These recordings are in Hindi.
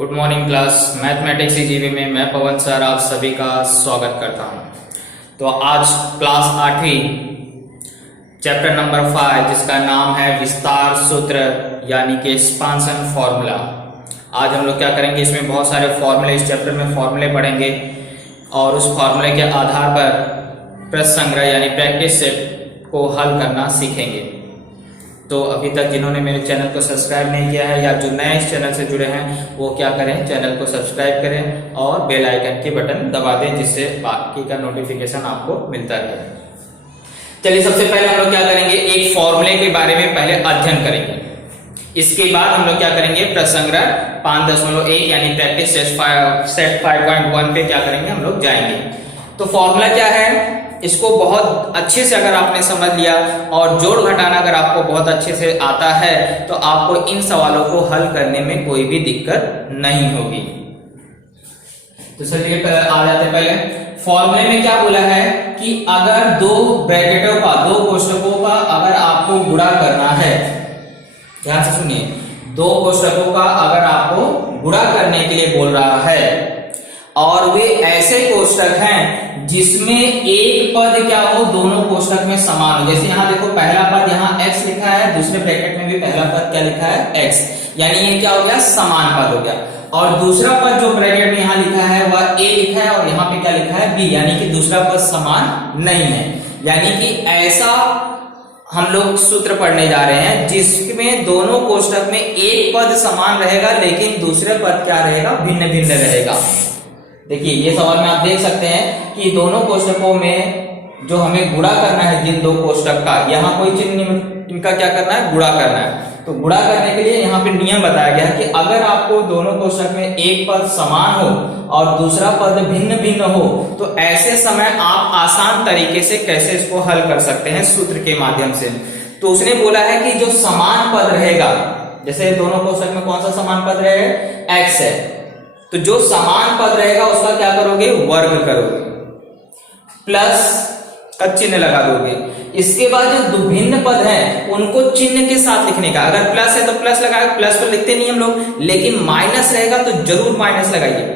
Good morning class. मैथमेटिक्स जीवी में मैं पवन सर आप सभी का स्वागत करता हूं। तो आज क्लास 8वीं चैप्टर नंबर 5 जिसका नाम है विस्तार सूत्र यानी कि एक्सपांशन फॉर्मूला। आज हम लोग क्या करेंगे, इसमें बहुत सारे फॉर्मूले, इस चैप्टर में फॉर्मूले पढ़ेंगे और उस फॉर्मूले के आधार पर प्रश्न संग्रह यानी प्रैक्टिस सेट को हल करना सीखेंगे। तो अभी तक जिन्होंने मेरे चैनल को सब्सक्राइब नहीं किया है या जो नए इस चैनल से जुड़े हैं वो क्या करें, चैनल को सब्सक्राइब करें और बेल आइकन की बटन दबा दें जिससे बाकी का नोटिफिकेशन आपको मिलता रहे। चलिए सबसे पहले हम लोग क्या करेंगे, एक फॉर्मूले के बारे में पहले अध्ययन करेंगे। इसके बाद हम लोग क्या करेंगे, प्रश्न संग्रह 5.1 यानी प्रैक्टिस सेट 5.1 पे क्या करेंगे, हम लोग जाएंगे। तो फॉर्मूला क्या है, इसको बहुत अच्छे से अगर आपने समझ लिया और जोड़ घटाना अगर आपको बहुत अच्छे से आता है तो आपको इन सवालों को हल करने में कोई भी दिक्कत नहीं होगी। तो चलिए आ जाते हैं पहले फॉर्मूले में क्या बोला है कि अगर दो ब्रैकेटों का, दो कोष्ठकों का अगर आपको गुणा करना है, ध्यान से सुनिए, दो कोष्ठकों का अगर आपको गुणा करने के लिए बोल रहा है और वे ऐसे कोष्ठक हैं जिसमें एक पद क्या हो, दोनों कोष्ठक में समान हो। जैसे यहाँ देखो पहला पद यहाँ x लिखा है, दूसरे ब्रैकेट में भी पहला पद क्या लिखा है x, यानी ये क्या हो गया, समान पद हो गया। और दूसरा पद जो ब्रैकेट में यहाँ लिखा है वह a लिखा है और यहाँ पे क्या लिखा है b, यानी कि दूसरा पद समान नहीं है। यानी कि ऐसा हम लोग सूत्र पढ़ने जा रहे हैं जिसमें दोनों कोष्ठक में एक पद समान रहेगा लेकिन दूसरे पद क्या रहेगा, भिन्न भिन्न रहेगा। देखिए ये सवाल में आप देख सकते हैं कि दोनों कोष्ठकों में जो हमें गुणा करना है, जिन दो कोष्ठक का, यहाँ कोई चिन्ह, इनका क्या करना है, गुणा करना है। तो गुणा करने के लिए यहाँ पे नियम बताया गया है कि अगर आपको दोनों कोष्ठक में एक पद समान हो और दूसरा पद भिन्न भिन्न हो तो ऐसे समय आप आसान तरीके से कैसे इसको हल कर सकते हैं, सूत्र के माध्यम से। तो उसने बोला है कि जो समान पद रहेगा, जैसे दोनों कोष्ठक में कौन सा समान पद रहेगा, x है, तो जो समान पद रहेगा उसका क्या करोगे, वर्ग करोगे, प्लस का चिन्ह लगा दोगे। इसके बाद जो भिन्न पद हैं उनको चिन्ह के साथ लिखने का, अगर प्लस है तो प्लस लगाएगा, प्लस तो लिखते नहीं हम लोग, लेकिन माइनस रहेगा तो जरूर माइनस लगाइए।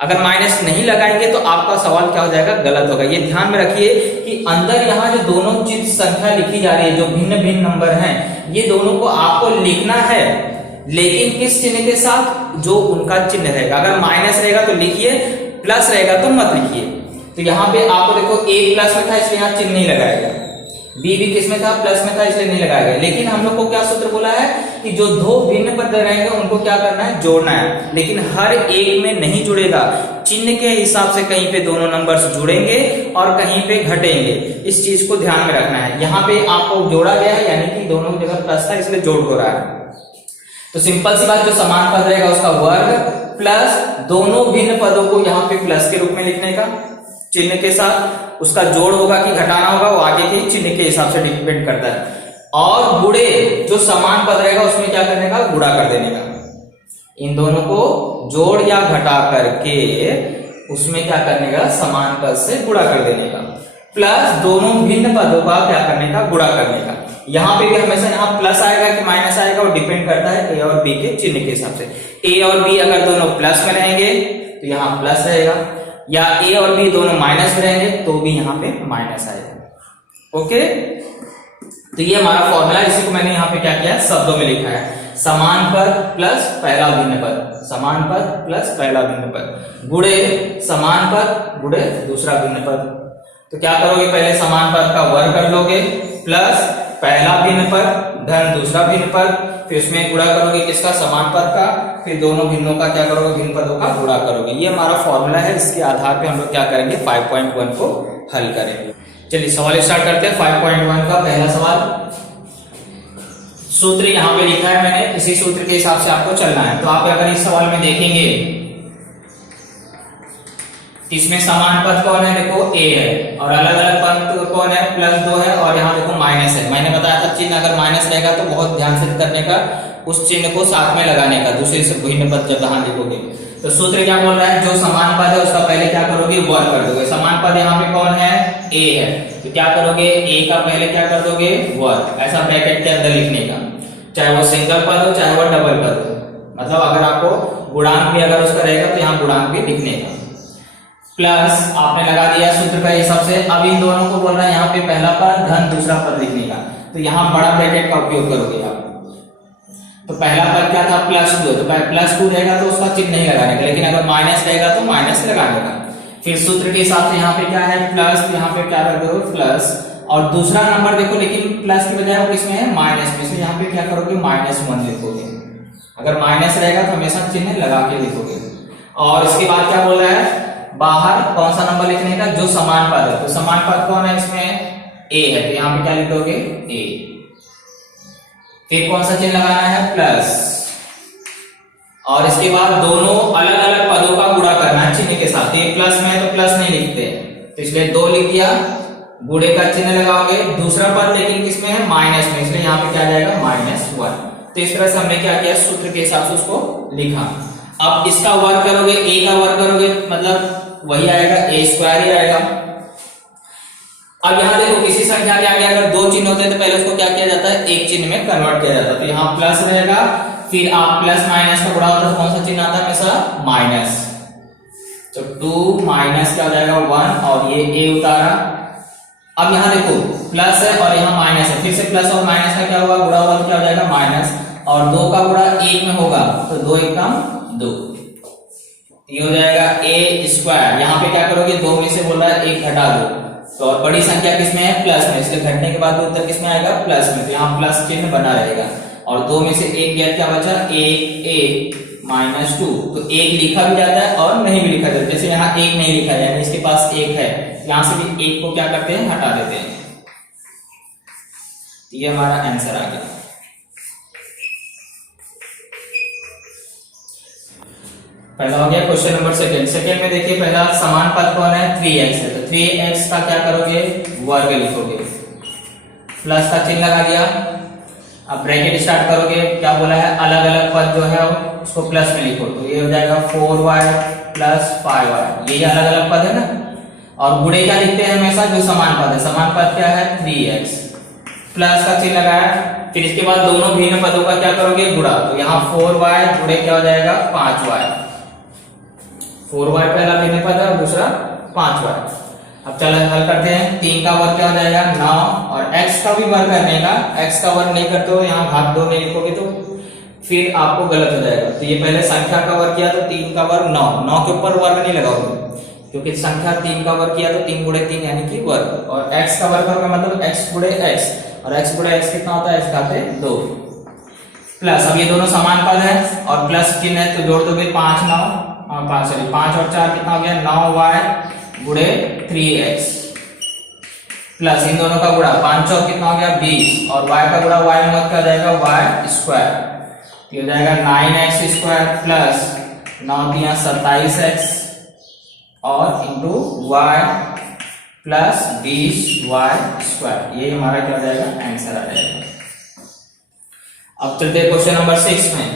अगर माइनस नहीं लगाएंगे तो आपका सवाल क्या हो जाएगा, गलत होगा। ये ध्यान में रखिए कि अंदर यहाँ जो दोनों चीज संख्या लिखी जा रही है, जो भिन्न भिन्न नंबर हैं, ये दोनों को आपको लिखना है, लेकिन किस चिन्ह के साथ, जो उनका चिन्ह रहेगा। अगर माइनस रहेगा तो लिखिए, प्लस रहेगा तो मत लिखिए। तो यहाँ पे आपको देखो a प्लस में था इसलिए यहाँ चिन्ह नहीं लगाएगा, b भी किस में था, प्लस में था इसलिए नहीं लगाएगा। लेकिन हम लोग को क्या सूत्र बोला है कि जो दो भिन्न पद रहेंगे उनको क्या करना है, जोड़ना है, लेकिन हर एक में नहीं जुड़ेगा। चिन्ह के हिसाब से कहीं पे दोनों नंबर्स जुड़ेंगे और कहीं पे घटेंगे, इस चीज को ध्यान में रखना है। यहाँ पे आपको जोड़ा गया है यानी कि दोनों जगह प्लस था इसलिए जोड़ हो रहा है। तो सिंपल सी बात, जो समान पद रहेगा उसका वर्ग प्लस दोनों भिन्न पदों को यहाँ पे प्लस के रूप में लिखने का, चिन्ह के साथ। उसका जोड़ होगा कि घटाना होगा वो आगे के चिन्ह के हिसाब से डिपेंड करता है। और गुणे, जो समान पद रहेगा उसमें क्या करने का, गुणा कर देने का। इन दोनों को जोड़ या घटा करके उसमें क्या करने का, समान पद से गुणा कर देने का, प्लस दोनों भिन्न पदों का क्या करने का, गुणा करने का। यहाँ पे भी हमेशा यहाँ प्लस आएगा कि माइनस आएगा वो डिपेंड करता है ए और बी के चिन्ह के हिसाब से। ए और बी अगर दोनों प्लस में रहेंगे तो यहाँ प्लस रहेगा, या ए और बी दोनों माइनस में रहेंगे तो भी यहाँ पे माइनस आएगा। ओके, तो ये हमारा फॉर्मूला, इसी को मैंने यहाँ पे क्या किया, शब्दों में लिखा है, समान पद प्लस पहला भिन्न पद, समान पद प्लस पहला भिन्न पद, गुणे समान पद गुणे दूसरा भिन्न पद। तो क्या करोगे, पहले समान पद का वर्ग कर लोगे प्लस पहला भिन्न पद धन दूसरा भिन्न पद, फिर उसमें गुणा करोगे किसका, समान पद का, फिर दोनों भिन्नों का क्या करोगे, भिन्न पदों का गुणा करोगे। ये हमारा फॉर्मूला है, इसके आधार पे हम लोग क्या करेंगे, 5.1 को हल करेंगे। चलिए सवाल स्टार्ट करते हैं। 5.1 का पहला सवाल, सूत्र यहाँ पे लिखा है मैंने, इसी सूत्र के हिसाब से आपको चलना है। तो आप अगर इस सवाल में देखेंगे इसमें समान पद कौन है, देखो a है, और अलग अलग पद कौन है, +2 है, और यहाँ देखो माइनस है। मैंने बताया था चिन्ह अगर माइनस रहेगा तो बहुत ध्यान से करने का, उस चिन्ह को साथ में लगाने का, दूसरे से भिन्न पद जब यहाँ लिखोगे। तो सूत्र क्या बोल रहा है, जो समान पद है उसका पहले क्या करोगे, वर्ग कर दोगे। समान पद यहाँ पे कौन है, a है, तो क्या करोगे, a का पहले क्या कर दोगे, वर्ग, ऐसा ब्रैकेट के अंदर लिखने का, चाहे वो सिंगल पद हो चाहे वो डबल पद हो। मतलब अगर आपको गुणांक भी अगर उसका रहेगा तो यहाँ गुणांक भी लिखने का। प्लस आपने लगा दिया सूत्र का हिसाब से। अब इन दोनों को बोल रहा है यहाँ पे पहला पद धन दूसरा पद लिखने का, तो यहाँ बड़ा ब्रैकेट का उपयोग करोगे आप। तो पहला पद क्या था +2, तो +2 रहेगा तो उसका चिन्ह नहीं लगाने का, लेकिन अगर माइनस रहेगा तो माइनस लगाने का। फिर सूत्र के हिसाब से यहाँ पे क्या है प्लस, तो यहाँ पे क्या कर दो प्लस, और दूसरा नंबर देखो लेकिन प्लस की बजाय वो किसमें है माइनस में, इसलिए यहाँ पे क्या करोगे -1 लिखोगे। अगर माइनस रहेगा तो हमेशा चिन्ह लगा के लिखोगे। और इसके बाद क्या बोल रहा है बाहर कौन सा नंबर लिखने का, जो समान पद है। तो समान पद कौन है इसमें a है, तो यहाँ पे क्या लिख दोगे a। फिर कौन सा चिन्ह लगाना है प्लस, और इसके बाद दोनों अलग अलग पदों का गुणा करना है चिन्ह के साथ। एक प्लस में है तो प्लस नहीं लिखते, तो इसलिए 2 लिख दिया, गुणे का चिन्ह लगाओगे। दूसरा पद लेकिन किसमें है माइनस में, इसलिए यहाँ पे क्या जाएगा -1। तो इस तरह से हमने क्या किया सूत्र के हिसाब से उसको लिखा। अब इसका वर्ग करोगे, a का वर्ग करोगे मतलब वही आएगा a² ही आएगा। अब यहाँ देखो किसी संख्या के आगे अगर 2 चिन्ह होते हैं तो पहले उसको क्या किया जाता है एक चिन्ह में कन्वर्ट किया जाता है। तो यहाँ प्लस रहेगा, फिर आप प्लस माइनस का गुणा होता है तो कौन सा चिन्ह आता है हमेशा माइनस। तो 2 माइनस क्या हो जाएगा 1, और ये a उतारा। अब यहाँ देखो प्लस है और यहाँ माइनस है, फिर से प्लस और माइनस का क्या होगा गुणा होगा तो क्या हो जाएगा माइनस, और 2 का गुणा 1 में होगा तो 2 एकम 2, ये हो जाएगा a²। यहाँ पे क्या करोगे 2 में से बोल रहा है 1 घटा दो, तो और बड़ी संख्या किसमें है प्लस में, इसलिए घटने के बाद उत्तर किसमें आएगा प्लस में, तो यहाँ प्लस चिन्ह बना रहेगा। और 2 में से 1 गया क्या बचा 1 -2, तो 1 लिखा भी जाता है और नहीं भी लिखा जाता है। जैसे यहाँ 1 नहीं लिखा यानी इसके पास 1 है, यहाँ से भी 1 को क्या करते हैं हटा देते हैं। तो ये हमारा आंसर आ गया। पहला हो गया क्वेश्चन नंबर सेकंड में देखिए पहला समान पद कौन है 3x है, तो 3x का क्या करोगे वर्ग लिखोगे, प्लस का चिन्ह लगा दिया। अब ब्रैकेट स्टार्ट करोगे, क्या बोला है अलग अलग पद जो है उसको प्लस में लिखो, तो ये हो जाएगा 4y + 5y, ये अलग अलग पद है ना। और गुणे क्या लिखते हैं हमेशा जो समान पद है, समान पद क्या है 3x, प्लस का चिन्ह लगाया। फिर इसके बाद दोनों भिन्न पदों का क्या करोगे गुणा, तो यहाँ 4y गुणे क्या हो जाएगा 5y, 4y पहला भिन्न पद है और दूसरा 5y। अब चलो हल करते हैं। 3 का वर्ग क्या हो जाएगा 9, और x का भी वर्ग करने का, x का वर्ग नहीं करते हो यहाँ घात 2 नहीं लिखोगे तो फिर आपको गलत हो जाएगा। तो ये पहले संख्या का वर्ग किया तो 3 का वर्ग 9, 9 के ऊपर वर्ग नहीं लगाओगे क्योंकि संख्या 3 का वर्ग किया तो 3 गुणे 3 यानी कि वर्ग, और x का वर्ग करोगे मतलब x गुणे x, और x गुणे x कितना होता है x घाते 2 प्लस। अब ये दोनों समान पद है और प्लस चिन्ह है तो जोड़ दोगे 5 और 4 कितना हो गया 9y गुणे 3x, प्लस इन दोनों का गुणा 5 और कितना हो गया 20, और y का गुणा y में क्या हो जाएगा y², तो हो जाएगा 9x² प्लस 9 × 27x और इंटू y प्लस 20y², ये हमारा क्या हो जाएगा आंसर आ जाएगा। अब चलते हैं क्वेश्चन नंबर 6 में।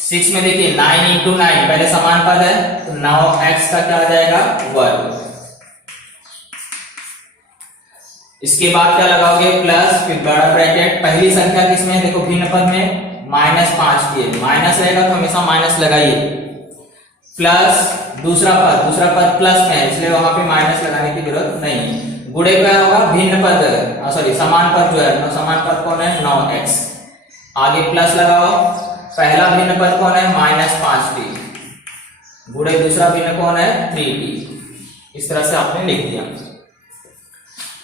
6 में देखिए 9 × 9 पहले समान पद है तो 9x का क्या आ जाएगा वर्ग, इसके बाद क्या लगाओगे प्लस, फिर बड़ा ब्रैकेट। पहली संख्या किसमें देखो भिन्न पद में -5 की, माइनस रहेगा तो हमेशा माइनस लगाइए, प्लस दूसरा पद प्लस में है इसलिए वहां पे माइनस लगाने की जरूरत नहीं। गुणे क्या होगा भिन्न पद सॉरी समान पद जो है, तो समान पद कौन है 9x, आगे प्लस लगाओ। पहला भिन्न पद कौन है -5t, गुणे दूसरा भिन्न कौन है 3t, इस तरह से आपने लिख दिया।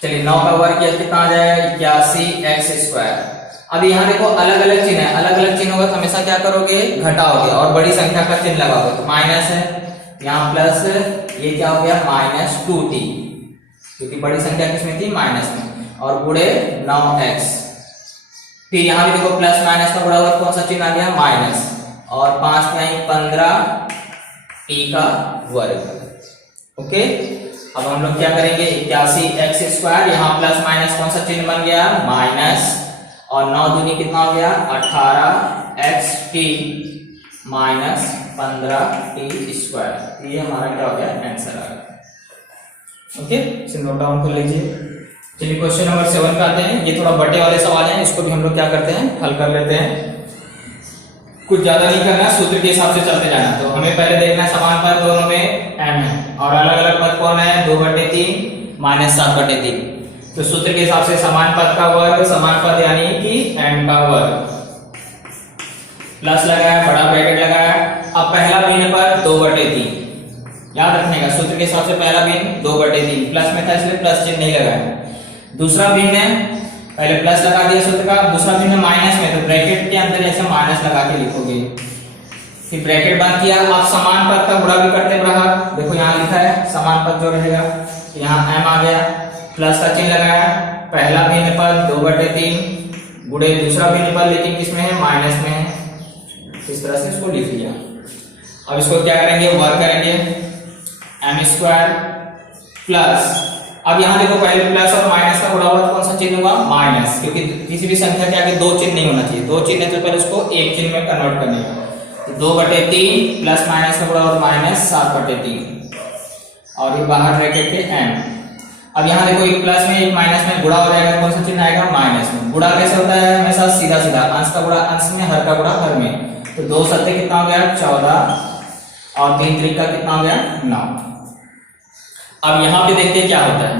चलिए 9 का वर्ग किया कितना आ जाएगा 81x²। अब यहाँ देखो अलग अलग चिन्ह है, अलग अलग चिन्ह होगा तो हमेशा क्या करोगे घटाओगे और बड़ी संख्या का चिन्ह लगाओगे, तो माइनस है यहाँ प्लस, ये क्या हो गया -2t क्योंकि बड़ी संख्या किसमें थी माइनस में, और गुणे 9x। फिर यहाँ भी देखो प्लस माइनस का बराबर कौन सा चिन्ह आ गया माइनस, और 5 में 15t का वर्ग। ओके, अब हम लोग क्या करेंगे 81x², यहाँ प्लस माइनस कौन सा चिन्ह बन गया माइनस, और 9 दूनी कितना हो गया 18xt माइनस 15t², ये हमारा क्या हो गया आंसर आ गया। ओके, इसे नोट डाउन कर लीजिए। चलिए क्वेश्चन नंबर 7 पे आते हैं। ये थोड़ा बटे वाले सवाल हैं, इसको भी हम लोग क्या करते हैं हल कर लेते हैं। कुछ ज्यादा नहीं करना, सूत्र के हिसाब से चलते जाना। तो हमें पहले देखना है समान पद दोनों में m है और अलग अलग पद कौन है, 2/3 माइनस 7/3। तो सूत्र के हिसाब से समान पद का वर्ग समान पद यानी कि m का वर्ग, प्लस लगाया, बड़ा ब्रैकेट लगाया। अब पहला भिन्न पद 2/3 याद रखने का, सूत्र के हिसाब से पहला भिन्न 2/3 प्लस में था इसलिए प्लस चिन्ह नहीं लगाया। दूसरा भिन्न है, पहले प्लस लगा दिया सूत्र का, दूसरा भिन्न माइनस में, तो ब्रैकेट के अंदर ऐसे माइनस लगा के लिखोगे, फिर ब्रैकेट बंद किया। आप समान पद का गुणा भी करते रहा, देखो यहाँ लिखा है समान पद जो रहेगा, यहाँ m आ गया, प्लस का चिन्ह लगाया, पहला भिन्न पद 2/3 गुणे दूसरा भिन्न पद लेकिन किसमें है, माइनस में है, इस तरह से इसको लिख लिया। अब इसको क्या करेंगे, वर्ग करेंगे, m² प्लस, अब यहाँ देखो पहले प्लस और माइनस का गुणा हुआ, कौन सा चिन्ह हुआ, माइनस, क्योंकि किसी भी संख्या के आगे दो चिन्ह नहीं होना चाहिए, दो चिन्ह है तो पहले उसको एक चिन्ह में कन्वर्ट करने का। तो 2/3 प्लस माइनस का गुणा और माइनस 7/3 और ये बाहर ब्रैकेट के m। अब यहाँ देखो एक प्लस में एक माइनस में गुणा हो जाएगा, कौन सा चिन्ह आएगा, माइनस में। गुणा कैसे होता है, हमेशा सीधा सीधा, अंश का गुणा अंश में, हर का गुणा हर में। तो 2 सत्ते कितना हो गया, 14 और 3 त्रिका कितना हो गया, 9। अब यहाँ पे देखते हैं क्या होता है,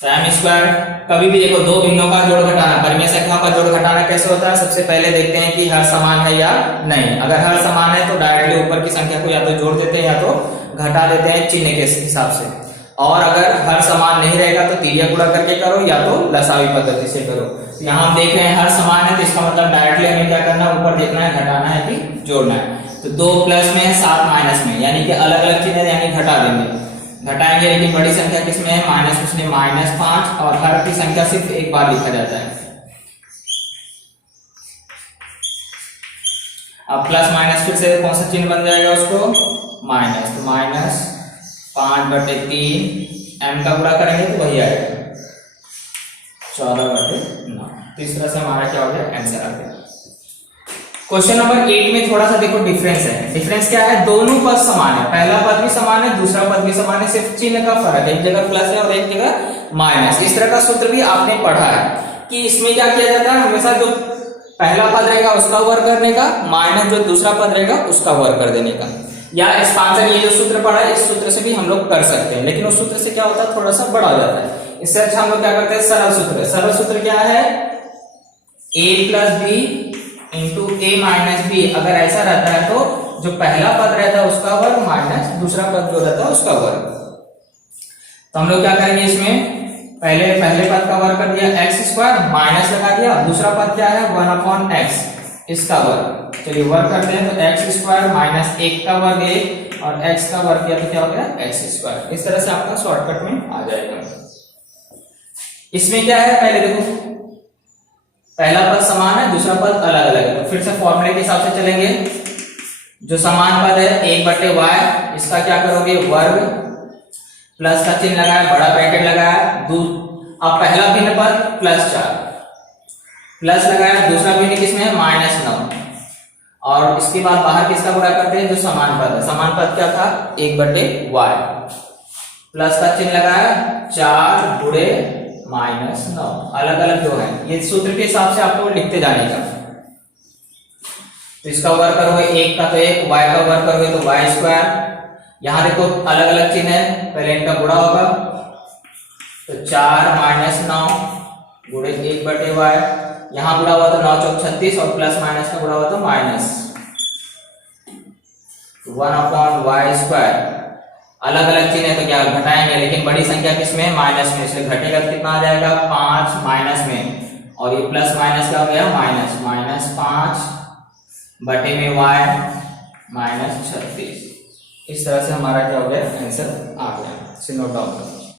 तो m², कभी भी देखो दो भिन्नों का जोड़ घटाना, परिमेय संख्याओं का जोड़ घटाना कैसे होता है, सबसे पहले देखते हैं कि हर समान है या नहीं। अगर हर समान है तो डायरेक्टली ऊपर की संख्या को या तो जोड़ देते हैं या तो घटा देते हैं चिन्ह के हिसाब से, और अगर हर समान नहीं रहेगा तो तिर्यक गुणा करके करो या तो लसावी पद्धति से करो। तो यहाँ हम देख रहे हैं हर समान है, तो इसका मतलब डायरेक्टली हमें क्या करना है, ऊपर देखना है, घटाना है कि जोड़ना है। तो 2 प्लस में है, 7 माइनस में, यानी कि अलग अलग चिन्ह यानी घटा देंगे, घटाएंगे, लेकिन बड़ी संख्या किसमें है, माइनस, इसलिए -5, और हर की संख्या सिर्फ एक बार लिखा जाता है। अब प्लस माइनस फिर से कौन सा चिन्ह बन जाएगा उसको, माइनस, तो -5/3 m का गुणा करेंगे तो वही आएगा 14/9। तो इस तरह से हमारा क्या हो गया, आंसर आ गया। क्वेश्चन नंबर 8 में थोड़ा सा देखो डिफरेंस है। डिफरेंस क्या है, दोनों पद समान है, पहला पद भी समान है, दूसरा पद भी समान है, सिर्फ चिन्ह का फर्क है, एक जगह प्लस है और एक जगह माइनस। इस तरह का सूत्र भी आपने पढ़ा है कि इसमें क्या किया जाता है, हमेशा जो पहला पद रहेगा उसका वर्ग करने का, माइनस जो दूसरा पद रहेगा उसका वर्ग कर देने का। या एक्सपांशन, ये जो सूत्र पढ़ा है इस सूत्र से भी हम लोग कर सकते हैं, लेकिन उस सूत्र से क्या होता है, थोड़ा सा बड़ा हो जाता है। इससे अच्छा हम लोग क्या करते हैं, सरल सूत्र। सरल सूत्र क्या है, a + b into a minus B. अगर ऐसा रहता है तो जो पहला पद रहता है उसका वर्ग माइनस दूसरा पद जो रहता है उसका वर्ग। तो हम लोग क्या करेंगे, इसमें पहले पद का वर्ग कर दिया x² माइनस लगा दिया, दूसरा पद क्या है 1/x इसका वर्ग। चलिए वर्ग करते हैं, तो x² माइनस 1 का वर्ग 1 और x का वर्ग किया तो क्या हो गया, x²। इस तरह से आपका शॉर्टकट में आ जाएगा। इसमें क्या है, पहले देखो पहला पद समान है, दूसरा पद अलग अलग है, तो फिर से फॉर्मूले के हिसाब से चलेंगे। जो समान पद है 1/y, इसका क्या करोगे, वर्ग, प्लस का चिन्ह लगाया, बड़ा ब्रैकेट लगाया, अब पहला भिन्न पद +4 प्लस लगाया, दूसरा भिन्न किसमें है, -9, और इसके बाद बाहर किसका गुणा करते हैं, जो समान पद है। समान पद क्या था, 1/y, प्लस का चिन्ह लगाया, 4 गुणे -9, अलग अलग जो है, ये सूत्र के हिसाब से आपको लिखते जाने का। तो इसका वर्ग करोगे 1 का तो 1, y का वर्ग करोगे तो y²। यहां देखो अलग अलग चिन्ह है, पहले इनका गुणा होगा, तो 4 -9 गुणे 1/y, यहां गुणा हुआ तो 9 × 4 = 36 और प्लस माइनस का गुणा हुआ तो माइनस 1/y²। अलग अलग चिन्ह है तो क्या घटाएंगे, लेकिन बड़ी संख्या किसमें है, माइनस में, इसलिए घटेगा तो कितना आ जाएगा, 5 माइनस में, और ये प्लस माइनस का हो गया माइनस -5/y -36। इस तरह से हमारा क्या हो गया, आंसर आ गया। इसे नोट डाउन करो।